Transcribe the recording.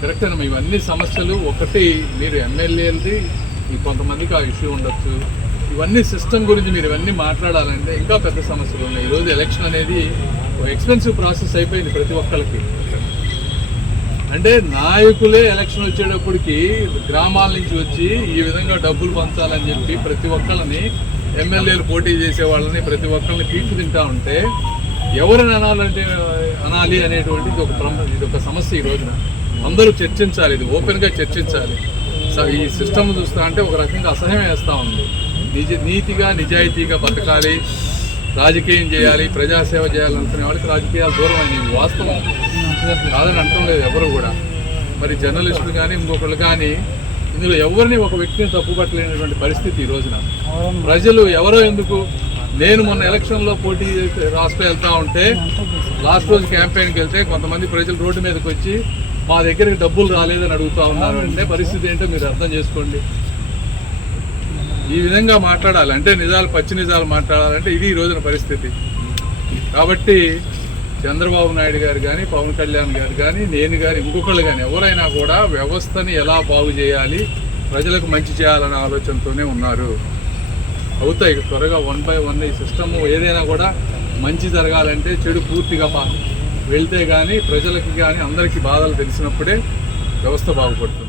కరెక్టేనమ్మా. ఇవన్నీ సమస్యలు ఒకటి మీరు ఎమ్మెల్యేలది కొంతమందికి ఆ ఇష్యూ ఉండొచ్చు. ఇవన్నీ సిస్టమ్ గురించి మీరు ఇవన్నీ మాట్లాడాలంటే ఇంకా పెద్ద సమస్యలు ఉన్నాయి. ఈరోజు ఎలక్షన్ అనేది ఎక్స్పెన్సివ్ ప్రాసెస్ అయిపోయింది ప్రతి ఒక్కరికి. అంటే నాయకులే ఎలక్షన్ వచ్చేటప్పటికి గ్రామాల నుంచి వచ్చి ఈ విధంగా డబ్బులు పంచాలని చెప్పి ప్రతి ఒక్కళ్ళని ఎమ్మెల్యేలు పోటీ చేసే వాళ్ళని ప్రతి ఒక్కరిని తీర్చిదింటా ఉంటే ఎవరిని అనాలి అనేటువంటి ఇది ఒక సమస్య. ఈ రోజున అందరూ చర్చించాలి, ఇది ఓపెన్గా చర్చించాలి. ఈ సిస్టమ్ చూస్తా అంటే ఒక రకంగా అసహ్యం వేస్తూ ఉంది. నీతిగా నిజాయితీగా బతకాలి, రాజకీయం చేయాలి, ప్రజాసేవ చేయాలనుకునే వాళ్ళకి రాజకీయాలు దూరం అయినవి వాస్తవం కాదని అంటం లేదు ఎవరు కూడా. మరి జర్నలిస్టులు కానీ ఇంకొకళ్ళు కానీ ఇందులో ఎవరిని ఒక వ్యక్తిని తప్పుపట్టలేనటువంటి పరిస్థితి ఈ రోజున. ప్రజలు ఎవరో ఎందుకు, నేను మొన్న ఎలక్షన్లో పోటీ రాష్ట్రం వెళ్తూ ఉంటే లాస్ట్ రోజు క్యాంపెయిన్కి వెళ్తే కొంతమంది ప్రజలు రోడ్డు మీదకి వచ్చి మా దగ్గరికి డబ్బులు రాలేదని అడుగుతూ ఉన్నారు అంటే పరిస్థితి ఏంటో మీరు అర్థం చేసుకోండి. ఈ విధంగా మాట్లాడాలి అంటే నిజాలు, పచ్చి నిజాలు మాట్లాడాలంటే ఇది ఈ రోజున పరిస్థితి. కాబట్టి చంద్రబాబు నాయుడు గారు కానీ, పవన్ కళ్యాణ్ గారు కానీ, నేను కానీ, ఇంకొకళ్ళు కానీ ఎవరైనా కూడా వ్యవస్థని ఎలా బాగు చేయాలి, ప్రజలకు మంచి చేయాలనే ఆలోచనతోనే ఉన్నారు. అవుతాయి త్వరగా 1 by 1 ఈ సిస్టమ్ ఏదైనా కూడా మంచి జరగాలంటే చెడు పూర్తిగా వెళ్తే కానీ ప్రజలకి కానీ అందరికీ బాధలు తెలిసినప్పుడే వ్యవస్థ బాగుపడుతుంది.